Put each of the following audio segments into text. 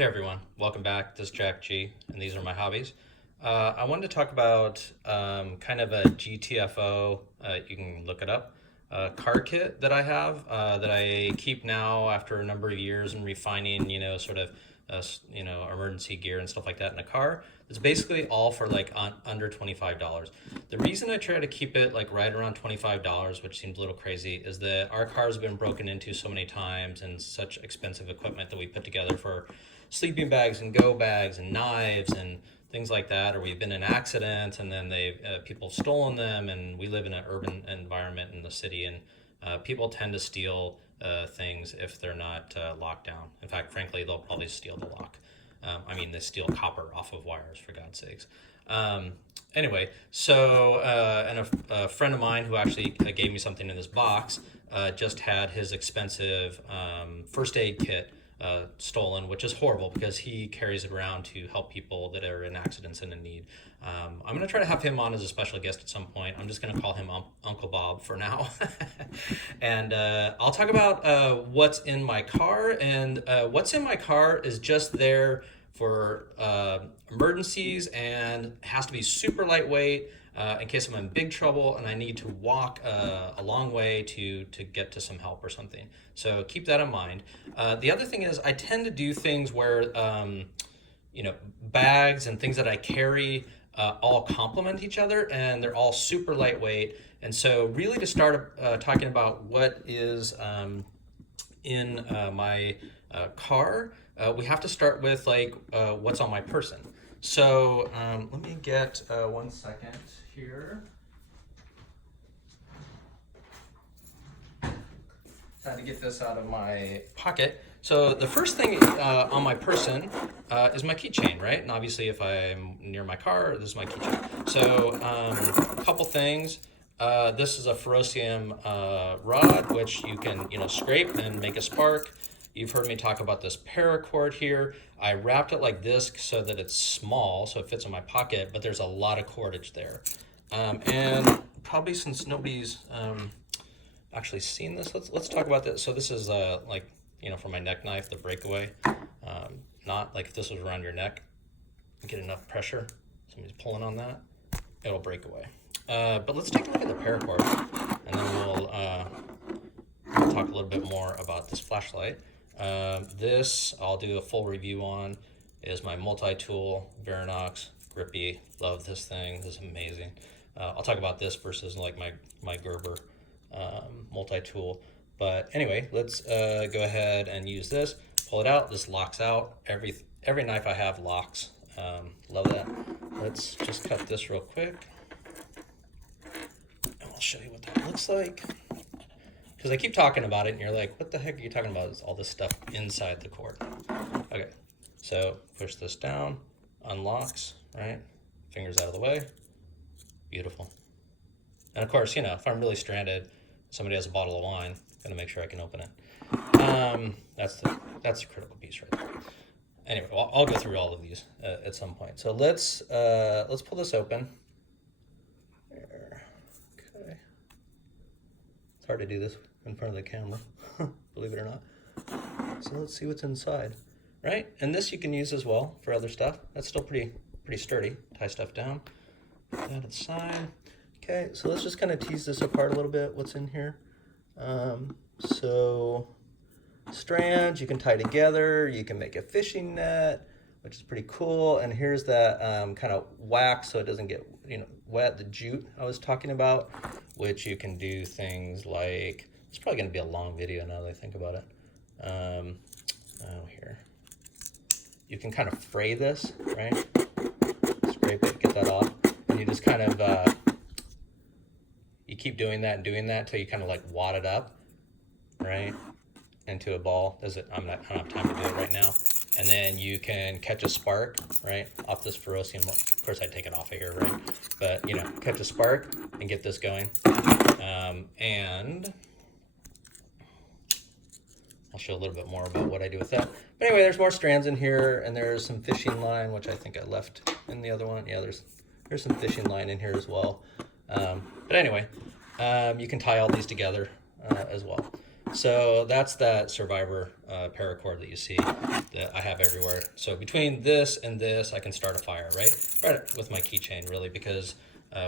Hey everyone, welcome back. This is Jack G, and these are my hobbies. I wanted to talk about kind of a GTFO, you can look it up, car kit that I have that I keep now after a number of years and refining, sort of, emergency gear and stuff like that in a car. It's basically all for like under $25. The reason I try to keep it like right around $25, which seems a little crazy, is that our cars have been broken into so many times and such expensive equipment that we put together for sleeping bags and go bags and knives and things like that, or we've been in accidents and then people have stolen them, and we live in an urban environment in the city, and people tend to steal things if they're not locked down. In fact, frankly, they'll probably steal the lock. They steal copper off of wires, for God's sakes. Anyway, so a friend of mine who actually gave me something in this box just had his expensive first aid kit stolen, which is horrible because he carries it around to help people that are in accidents and in need. I'm going to try to have him on as a special guest at some point. I'm just going to call him Uncle Bob for now. And I'll talk about what's in my car. And what's in my car is just there for emergencies and has to be super lightweight in case I'm in big trouble and I need to walk a long way to get to some help or something. So keep that in mind. The other thing is I tend to do things where, bags and things that I carry all complement each other and they're all super lightweight. And so really to start talking about what is in my car, we have to start with what's on my person. So let me get 1 second here. Had to get this out of my pocket. So the first thing on my person is my keychain, right? And obviously if I'm near my car, this is my keychain. So a couple things. This is a ferrocium rod, which you can scrape and make a spark. You've heard me talk about this paracord here. I wrapped it like this so that it's small, so it fits in my pocket, but there's a lot of cordage there. And probably since nobody's actually seen this, let's talk about this. So this is for my neck knife, the breakaway. Not like if this was around your neck, get enough pressure, somebody's pulling on that, it'll break away. But let's take a look at the paracord, and then we'll talk a little bit more about this flashlight. This I'll do a full review on, is my multi-tool Verinox grippy. Love this thing. This is amazing. I'll talk about this versus like my Gerber multi-tool. But anyway, let's go ahead and use this. Pull it out. This locks out. Every knife I have locks. Love that. Let's just cut this real quick, and I'll show you what that looks like. Because I keep talking about it and you're like, what the heck are you talking about? Is all this stuff inside the cord. Okay, so push this down, unlocks, right? Fingers out of the way. Beautiful. And of course, if I'm really stranded, somebody has a bottle of wine, gotta make sure I can open it. That's the critical piece right there. Anyway, I'll go through all of these at some point. So let's pull this open. There. Okay. It's hard to do this in front of the camera, believe it or not. So let's see what's inside, right? And this you can use as well for other stuff. That's still pretty sturdy. Tie stuff down, put that aside. Okay, so let's just kind of tease this apart a little bit, what's in here. So strands you can tie together, you can make a fishing net, which is pretty cool. And here's that kind of wax so it doesn't get wet, the jute I was talking about, which you can do things like, it's probably going to be a long video now that I think about it. Here. You can kind of fray this, right? Scrape it, get that off. And you just kind of, you keep doing that until you kind of like wad it up, right? Into a ball. I don't have time to do it right now. And then you can catch a spark, right? Off this ferrocium. Of course, I'd take it off of here, right? But, catch a spark and get this going. And I'll show a little bit more about what I do with that. But anyway, there's more strands in here, and there's some fishing line, which I think I left in the other one. Yeah, there's some fishing line in here as well. But anyway, you can tie all these together as well. So that's that Survivor paracord that you see that I have everywhere. So between this and this, I can start a fire, right? Right with my keychain, really, because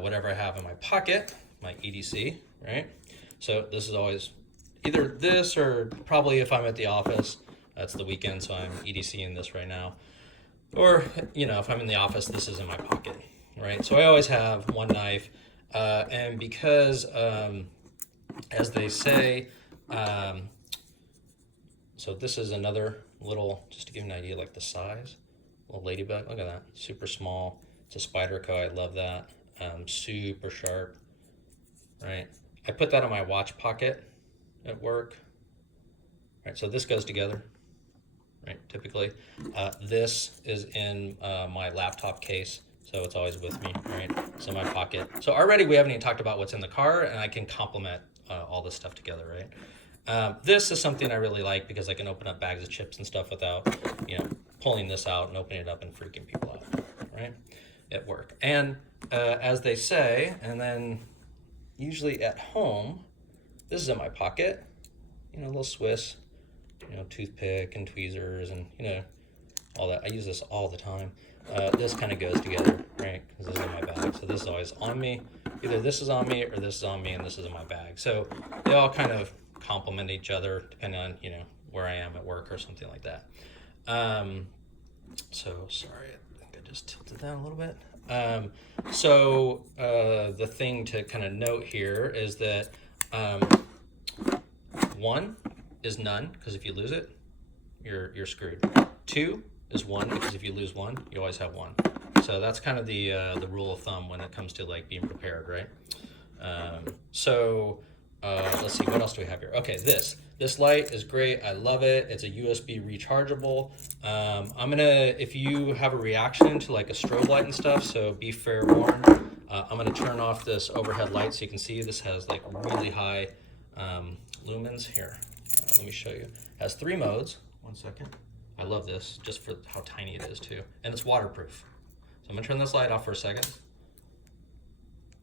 whatever I have in my pocket, my EDC, right? So this is always either this or probably if I'm at the office, that's the weekend, so I'm EDCing this right now. Or, you know, if I'm in the office, this is in my pocket, right? So I always have one knife. And because, as they say, so this is another little, just to give you an idea, like the size, little ladybug. Look at that, super small. It's a Spyderco, I love that. Super sharp, right? I put that in my watch pocket at work. Right, so this goes together, right, typically. This is in my laptop case, so it's always with me, right? It's in my pocket. So already we haven't even talked about what's in the car, and I can complement all this stuff together, right? This is something I really like because I can open up bags of chips and stuff without, you know, pulling this out and opening it up and freaking people out, right? At work. And as they say, and then usually at home, this is in my pocket, you know, a little Swiss, you know, toothpick and tweezers and, you know, all that. I use this all the time. This kind of goes together, right? Because this is in my bag. So this is always on me. Either this is on me or this is on me and this is in my bag. So they all kind of complement each other depending on, you know, where I am at work or something like that. So sorry, I think I just tilted that a little bit. The thing to kind of note here is that one is none, because if you lose it, you're screwed. Two is one, because if you lose one, you always have one. So that's kind of the rule of thumb when it comes to like being prepared, right? Let's see, what else do we have here? Okay, this light is great. I love it. It's a USB rechargeable. If you have a reaction to like a strobe light and stuff, so be fair warned. I'm gonna turn off this overhead light so you can see this has like really high lumens here. Let me show you. It has 3 modes. One second. I love this just for how tiny it is too. And it's waterproof. So I'm gonna turn this light off for a second.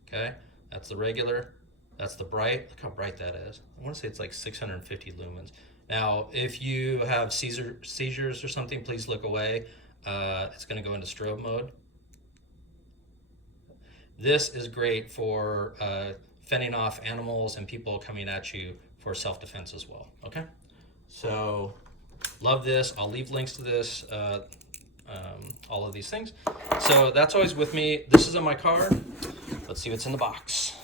Okay, that's the regular. That's the bright. Look how bright that is. I want to say it's like 650 lumens. Now, if you have seizures or something, please look away. It's going to go into strobe mode. This is great for fending off animals and people coming at you for self-defense as well. Okay, so love this. I'll leave links to this, all of these things. So that's always with me. This is in my car. Let's see what's in the box.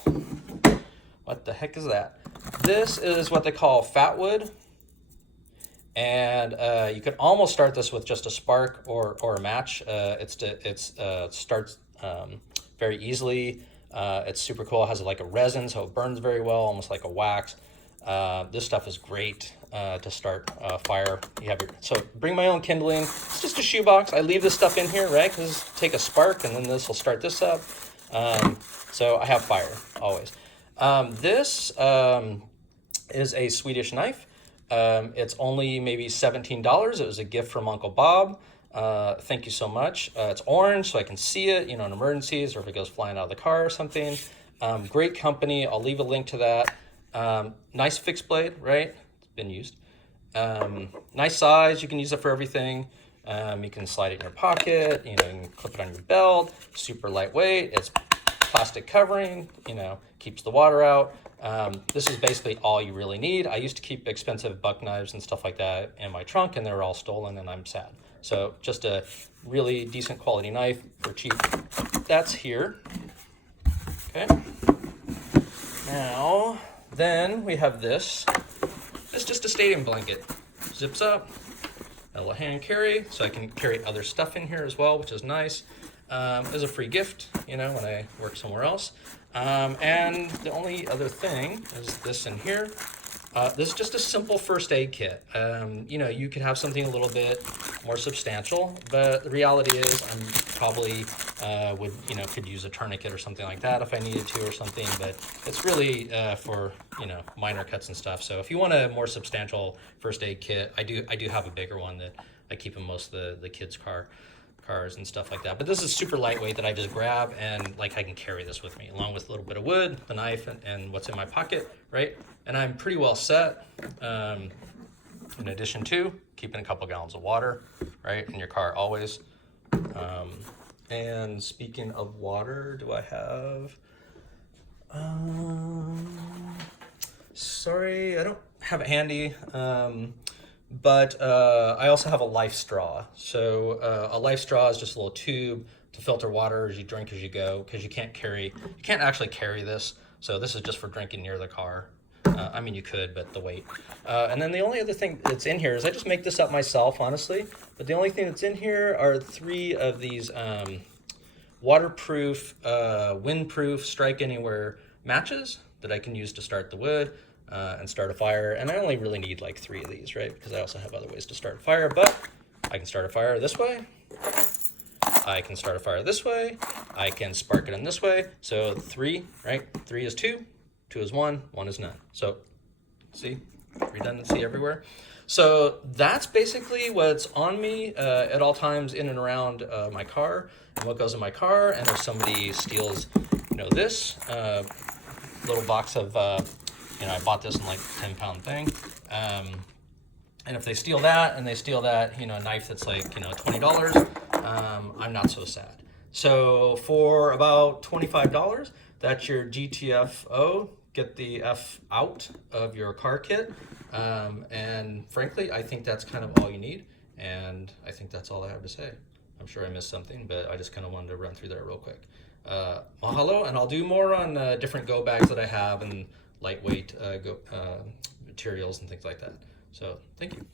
What the heck is that? This is what they call fat wood. And you can almost start this with just a spark or a match. It starts very easily. It's super cool. It has like a resin, so it burns very well, almost like a wax. This stuff is great to start fire. So bring my own kindling. It's just a shoebox. I leave this stuff in here, right? Because take a spark and then this will start this up. So I have fire always. This is a Swedish knife. It's only maybe $17. It was a gift from Uncle Bob. Thank you so much. It's orange, so I can see it, you know, in emergencies or if it goes flying out of the car or something. Great company. I'll leave a link to that. Nice fixed blade, right? It's been used. Nice size. You can use it for everything. You can slide it in your pocket, you know, you can clip it on your belt. Super lightweight. It's plastic covering, you know, keeps the water out. This is basically all you really need. I used to keep expensive buck knives and stuff like that in my trunk, and they were all stolen, and I'm sad. So just a really decent quality knife for cheap. That's here. Okay. Now, then we have this. It's just a stadium blanket. Zips up. A little hand carry, so I can carry other stuff in here as well, which is nice. As a free gift, you know, when I work somewhere else. And the only other thing is this in here. This is just a simple first aid kit. You know, you could have something a little bit more substantial, but the reality is I'm probably could use a tourniquet or something like that if I needed to or something, but it's really for, you know, minor cuts and stuff. So if you want a more substantial first aid kit, I do have a bigger one that I keep in most of the kids' car. cars and stuff like that. But this is super lightweight that I just grab, and like I can carry this with me along with a little bit of wood, the knife, and what's in my pocket, right? And I'm pretty well set. In addition to keeping a couple gallons of water, right, in your car always. And speaking of water, do I have? Sorry, I don't have it handy. But I also have a life straw. So a life straw is just a little tube to filter water as you drink as you go, because you can't actually carry this. So this is just for drinking near the car. I mean, you could, but the weight. And then the only other thing that's in here is I just make this up myself, honestly. But the only thing that's in here are 3 of these waterproof, windproof, strike anywhere matches that I can use to start the wood and start a fire. And I only really need like 3 of these, right? Because I also have other ways to start a fire, but I can start a fire this way. I can start a fire this way. I can spark it in this way. So 3, right? 3 is 2. 2 is 1, 1 is none. So, see, redundancy everywhere. So that's basically what's on me at all times in and around my car, and what goes in my car. And if somebody steals, this little box of, I bought this in like a 10-pound thing. And if they steal that, and they steal that, a knife that's like, $20, I'm not so sad. So for about $25, that's your GTFO. Get the F out of your car kit. And frankly, I think that's kind of all you need. And I think that's all I have to say. I'm sure I missed something, but I just kind of wanted to run through that real quick. Mahalo, and I'll do more on different go bags that I have and lightweight materials and things like that. So thank you.